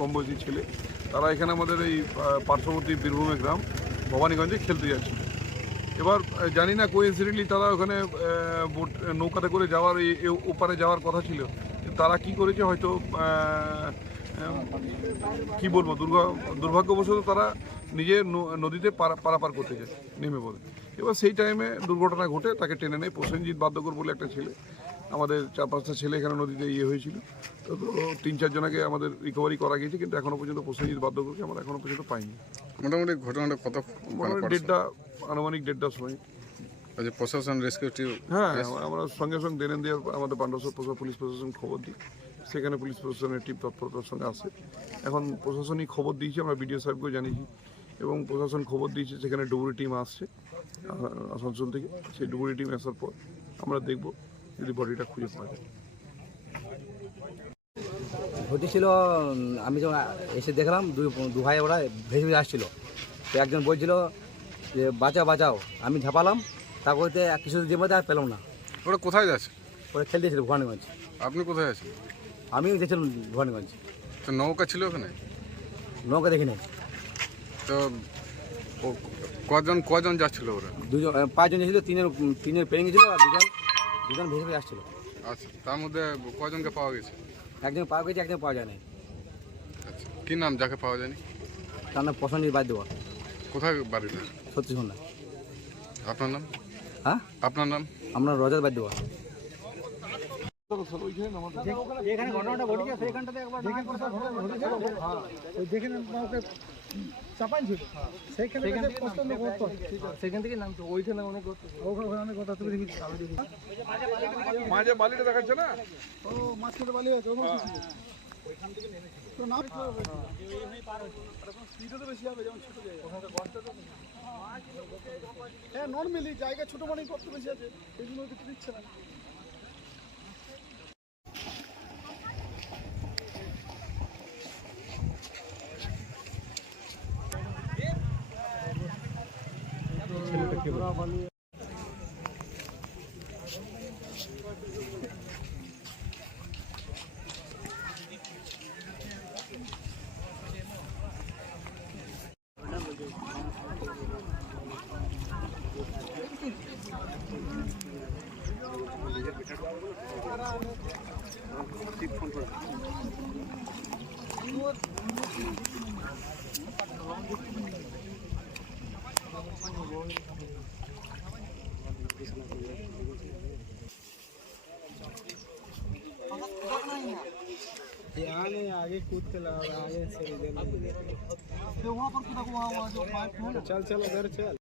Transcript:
কম বয়সী ছেলে তারা এখানে আমাদের এই পার্শ্ববর্তী বীরভূমের গ্রাম ভবানীগঞ্জে খেলতে যাচ্ছিল। এবার জানি না কোইন্সিডেন্টলি তারা ওখানে নৌকাতে করে যাওয়ার ওপারে যাওয়ার কথা ছিল, তারা কি করেছে হয়তো কি বলবো দুর্ভাগ্যবশত তারা নিজে নদীতে পারাপার করতে যায় নেমে পড়ে। এবার সেই টাইমে দুর্ঘটনা ঘটে তাকে টেনে নেয় প্রসেনজিৎ বাদ্যকর বলে একটা ছেলে। আমাদের 4-5টা ছেলে এখানে নদীতে হয়েছিল, তো 3-4 জনকে আমাদের রিকভারি করা গিয়েছে, কিন্তু এখনো পর্যন্ত প্রসেনজিৎ বাদ্যকরকে আমরা এখনো পর্যন্ত পাইনি। মোটামুটি ঘটনাটা কত আনুমানিক 1:30টার সময়। আচ্ছা, প্রশাসন রেস্কিউ টিম? হ্যাঁ, আমরা সঙ্গে সঙ্গে দেনেন দিয়ে আমাদের পাণ্ডবসর পুলিশ প্রশাসন খবর দিই, সেখানে পুলিশ প্রশাসনের টিম তৎপরতার সঙ্গে আসে। এখন প্রশাসনিক খবর দিয়েছি, আমরা বিডিও সাহেবকেও জানিয়েছি এবং প্রশাসন খবর দিয়েছে সেখানে ডুবুরি টিম আসছে আসানসোল থেকে। সেই ডুবুরি টিম আসার পর আমরা দেখব যদি বডিটা খুঁজে পাওয়া যায়। ঘটেছিল, আমি যখন এসে দেখলাম দু ভাই ওরা ভেসে ভেসে আসছিল। তো একজন বলছিল যে বাঁচাও বাঁচাও, আমি ঝাঁপালাম, তারপরে কিছু দিয়ে মধ্যে আর পেলাম না। ওরা কোথায় যাচ্ছে? ওরা খেলতে ছিল ভবানীগঞ্জ। আপনি কোথায় আছেন? আমিও গেছিলাম ভবানীগঞ্জ। তো নৌকা ছিল ওখানে? নৌকা দেখি নাই। তো কজন যাচ্ছিল ওরা? 5 জন ছিল, 3 জন পেয়ে গেছিল আর দুজন ভেসে ভেসে আসছিল। আচ্ছা, তার মধ্যে কজনকে পাওয়া গেছে? একজন পাওয়া গেছে, একজন পাওয়া যায় নাই। আচ্ছা, কি নাম যাকে পাওয়া যায়নি? তার নাম প্রসেনজিৎ বাদ্যকর। কোথায় বাড়িটা? সত্যি শুনলাম। আপনার নাম? হ্যাঁ, আপনার নাম? আমরা রজত বাদ্যকর। যেখানে ঘটনাটা ঘটেছে সেইখানটাতে একবার যেখানে চাপাই ছিল সেখান থেকে নামতো ওইখানে অনেক অনেক কথা তুমি দেখি মাঝে বালিটা দেখাচ্ছে না, ও মাছ খেতে বালি আছে তো নাম স্পিডও তো বেশি হবে, যেমন ছোট জায়গা হ্যাঁ নর্মালি জায়গা ছোট মানে কত বেশি আছে, এই জন্য কিছু দিচ্ছে না। आगे कूद के लगा आगे से वहाँ पर चल चल उधर चल।